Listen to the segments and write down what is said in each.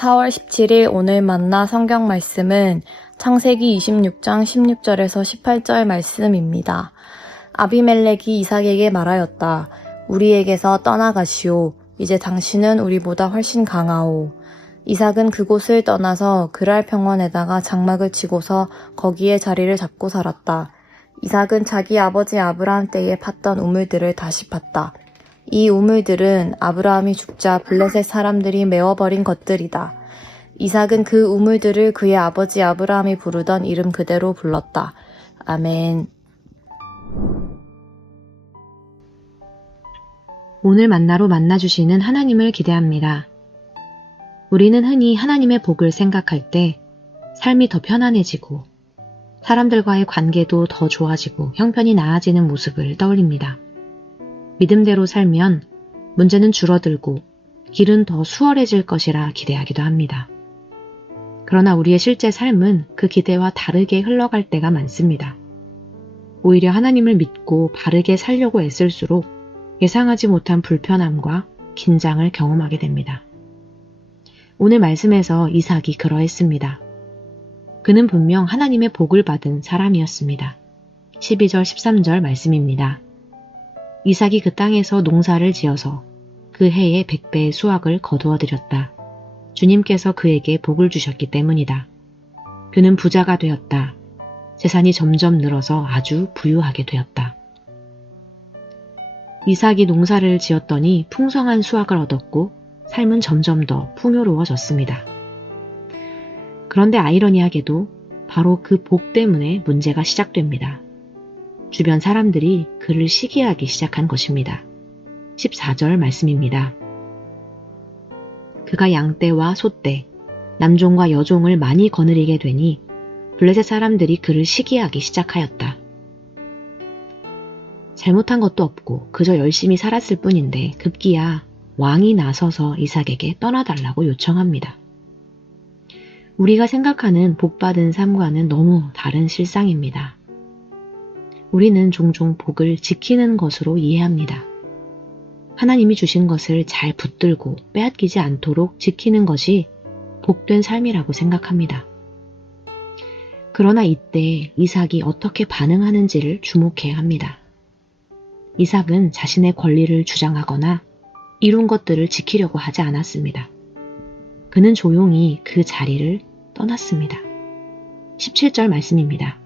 4월 17일 오늘 만나 성경 말씀은 창세기 26장 16절에서 18절 말씀입니다. 아비멜렉이 이삭에게 말하였다. 우리에게서 떠나가시오. 이제 당신은 우리보다 훨씬 강하오. 이삭은 그곳을 떠나서 그랄 평원에다가 장막을 치고서 거기에 자리를 잡고 살았다. 이삭은 자기 아버지 아브라함 때에 팠던 우물들을 다시 팠다. 이 우물들은 아브라함이 죽자 블레셋 사람들이 메워버린 것들이다. 이삭은 그 우물들을 그의 아버지 아브라함이 부르던 이름 그대로 불렀다. 아멘. 오늘 만나로 만나주시는 하나님을 기대합니다. 우리는 흔히 하나님의 복을 생각할 때 삶이 더 편안해지고 사람들과의 관계도 더 좋아지고 형편이 나아지는 모습을 떠올립니다. 믿음대로 살면 문제는 줄어들고 길은 더 수월해질 것이라 기대하기도 합니다. 그러나 우리의 실제 삶은 그 기대와 다르게 흘러갈 때가 많습니다. 오히려 하나님을 믿고 바르게 살려고 애쓸수록 예상하지 못한 불편함과 긴장을 경험하게 됩니다. 오늘 말씀에서 이삭이 그러했습니다. 그는 분명 하나님의 복을 받은 사람이었습니다. 12절 13절 말씀입니다. 이삭이 그 땅에서 농사를 지어서 그 해에 100배의 수확을 거두어들였다. 주님께서 그에게 복을 주셨기 때문이다. 그는 부자가 되었다. 재산이 점점 늘어서 아주 부유하게 되었다. 이삭이 농사를 지었더니 풍성한 수확을 얻었고 삶은 점점 더 풍요로워졌습니다. 그런데 아이러니하게도 바로 그 복 때문에 문제가 시작됩니다. 주변 사람들이 그를 시기하기 시작한 것입니다. 14절 말씀입니다. 그가 양떼와 소떼, 남종과 여종을 많이 거느리게 되니 블레셋 사람들이 그를 시기하기 시작하였다. 잘못한 것도 없고 그저 열심히 살았을 뿐인데 급기야 왕이 나서서 이삭에게 떠나달라고 요청합니다. 우리가 생각하는 복받은 삶과는 너무 다른 실상입니다. 우리는 종종 복을 지키는 것으로 이해합니다. 하나님이 주신 것을 잘 붙들고 빼앗기지 않도록 지키는 것이 복된 삶이라고 생각합니다. 그러나 이때 이삭이 어떻게 반응하는지를 주목해야 합니다. 이삭은 자신의 권리를 주장하거나 이룬 것들을 지키려고 하지 않았습니다. 그는 조용히 그 자리를 떠났습니다. 17절 말씀입니다.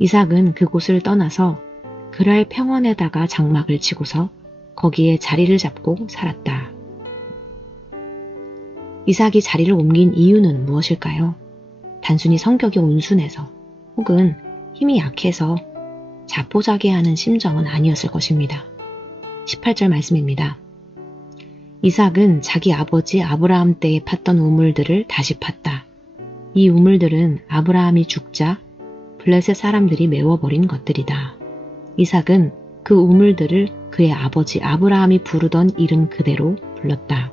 이삭은 그곳을 떠나서 그랄 평원에다가 장막을 치고서 거기에 자리를 잡고 살았다. 이삭이 자리를 옮긴 이유는 무엇일까요? 단순히 성격이 온순해서 혹은 힘이 약해서 자포자기하는 심정은 아니었을 것입니다. 18절 말씀입니다. 이삭은 자기 아버지 아브라함 때에 팠던 우물들을 다시 팠다. 이 우물들은 아브라함이 죽자 블레셋 사람들이 메워버린 것들이다. 이삭은 그 우물들을 그의 아버지 아브라함이 부르던 이름 그대로 불렀다.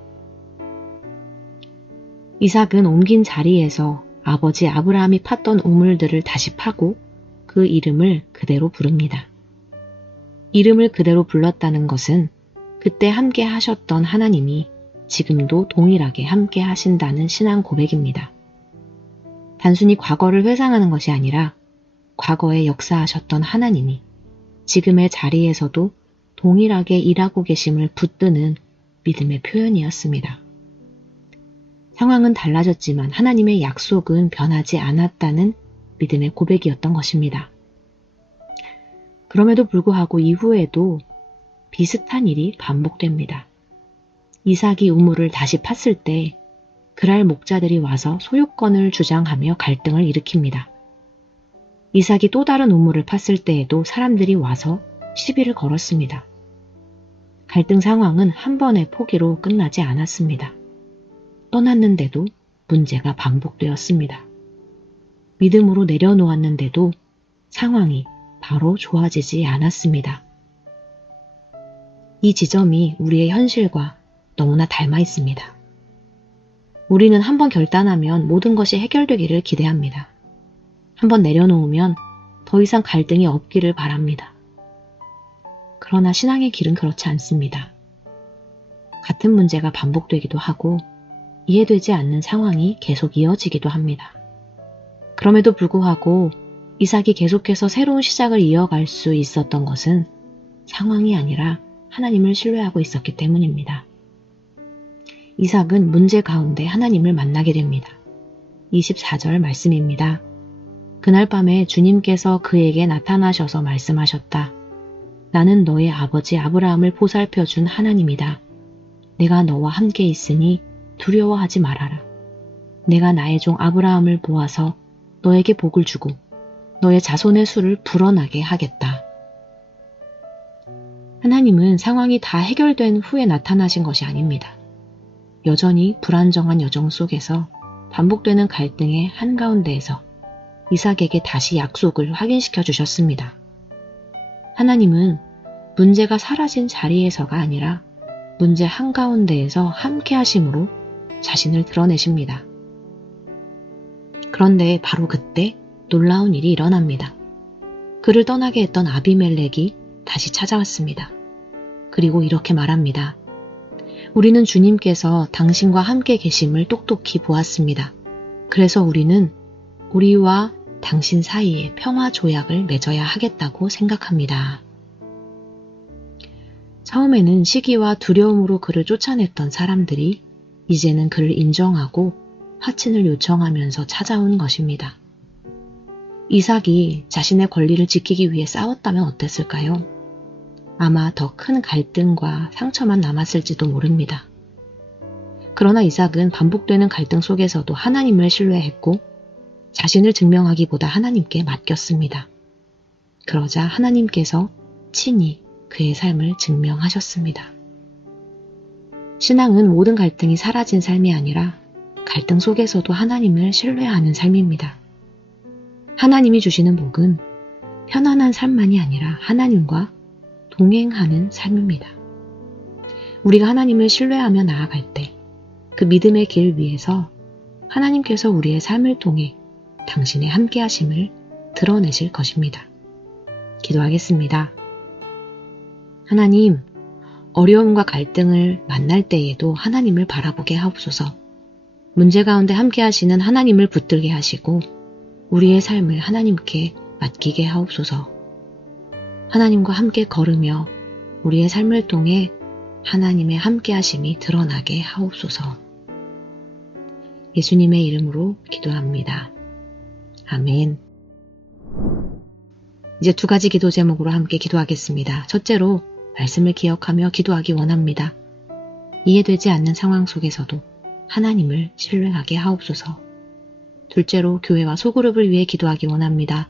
이삭은 옮긴 자리에서 아버지 아브라함이 팠던 우물들을 다시 파고 그 이름을 그대로 부릅니다. 이름을 그대로 불렀다는 것은 그때 함께 하셨던 하나님이 지금도 동일하게 함께 하신다는 신앙 고백입니다. 단순히 과거를 회상하는 것이 아니라 과거에 역사하셨던 하나님이 지금의 자리에서도 동일하게 일하고 계심을 붙드는 믿음의 표현이었습니다. 상황은 달라졌지만 하나님의 약속은 변하지 않았다는 믿음의 고백이었던 것입니다. 그럼에도 불구하고 이후에도 비슷한 일이 반복됩니다. 이삭이 우물을 다시 팠을 때 그랄 목자들이 와서 소유권을 주장하며 갈등을 일으킵니다. 이삭이 또 다른 우물을 팠을 때에도 사람들이 와서 시비를 걸었습니다. 갈등 상황은 한 번의 포기로 끝나지 않았습니다. 떠났는데도 문제가 반복되었습니다. 믿음으로 내려놓았는데도 상황이 바로 좋아지지 않았습니다. 이 지점이 우리의 현실과 너무나 닮아 있습니다. 우리는 한번 결단하면 모든 것이 해결되기를 기대합니다. 한번 내려놓으면 더 이상 갈등이 없기를 바랍니다. 그러나 신앙의 길은 그렇지 않습니다. 같은 문제가 반복되기도 하고 이해되지 않는 상황이 계속 이어지기도 합니다. 그럼에도 불구하고 이삭이 계속해서 새로운 시작을 이어갈 수 있었던 것은 상황이 아니라 하나님을 신뢰하고 있었기 때문입니다. 이삭은 문제 가운데 하나님을 만나게 됩니다. 24절 말씀입니다. 그날 밤에 주님께서 그에게 나타나셔서 말씀하셨다. 나는 너의 아버지 아브라함을 보살펴 준 하나님이다. 내가 너와 함께 있으니 두려워하지 말아라. 내가 나의 종 아브라함을 보아서 너에게 복을 주고 너의 자손의 수를 불어나게 하겠다. 하나님은 상황이 다 해결된 후에 나타나신 것이 아닙니다. 여전히 불안정한 여정 속에서 반복되는 갈등의 한가운데에서 이삭에게 다시 약속을 확인시켜 주셨습니다. 하나님은 문제가 사라진 자리에서가 아니라 문제 한가운데에서 함께 하심으로 자신을 드러내십니다. 그런데 바로 그때 놀라운 일이 일어납니다. 그를 떠나게 했던 아비멜렉이 다시 찾아왔습니다. 그리고 이렇게 말합니다. 우리는 주님께서 당신과 함께 계심을 똑똑히 보았습니다. 그래서 우리는 우리와 당신 사이에 평화 조약을 맺어야 하겠다고 생각합니다. 처음에는 시기와 두려움으로 그를 쫓아냈던 사람들이 이제는 그를 인정하고 화친을 요청하면서 찾아온 것입니다. 이삭이 자신의 권리를 지키기 위해 싸웠다면 어땠을까요? 아마 더 큰 갈등과 상처만 남았을지도 모릅니다. 그러나 이삭은 반복되는 갈등 속에서도 하나님을 신뢰했고 자신을 증명하기보다 하나님께 맡겼습니다. 그러자 하나님께서 친히 그의 삶을 증명하셨습니다. 신앙은 모든 갈등이 사라진 삶이 아니라 갈등 속에서도 하나님을 신뢰하는 삶입니다. 하나님이 주시는 복은 편안한 삶만이 아니라 하나님과 동행하는 삶입니다. 우리가 하나님을 신뢰하며 나아갈 때 그 믿음의 길 위에서 하나님께서 우리의 삶을 통해 당신의 함께하심을 드러내실 것입니다. 기도하겠습니다. 하나님, 어려움과 갈등을 만날 때에도 하나님을 바라보게 하옵소서. 문제 가운데 함께하시는 하나님을 붙들게 하시고 우리의 삶을 하나님께 맡기게 하옵소서. 하나님과 함께 걸으며 우리의 삶을 통해 하나님의 함께하심이 드러나게 하옵소서. 예수님의 이름으로 기도합니다. 아멘. 이제 두 가지 기도 제목으로 함께 기도하겠습니다. 첫째로 말씀을 기억하며 기도하기 원합니다. 이해되지 않는 상황 속에서도 하나님을 신뢰하게 하옵소서. 둘째로 교회와 소그룹을 위해 기도하기 원합니다.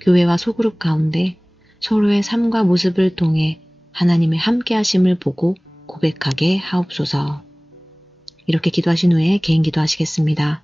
교회와 소그룹 가운데 서로의 삶과 모습을 통해 하나님의 함께하심을 보고 고백하게 하옵소서. 이렇게 기도하신 후에 개인 기도하시겠습니다.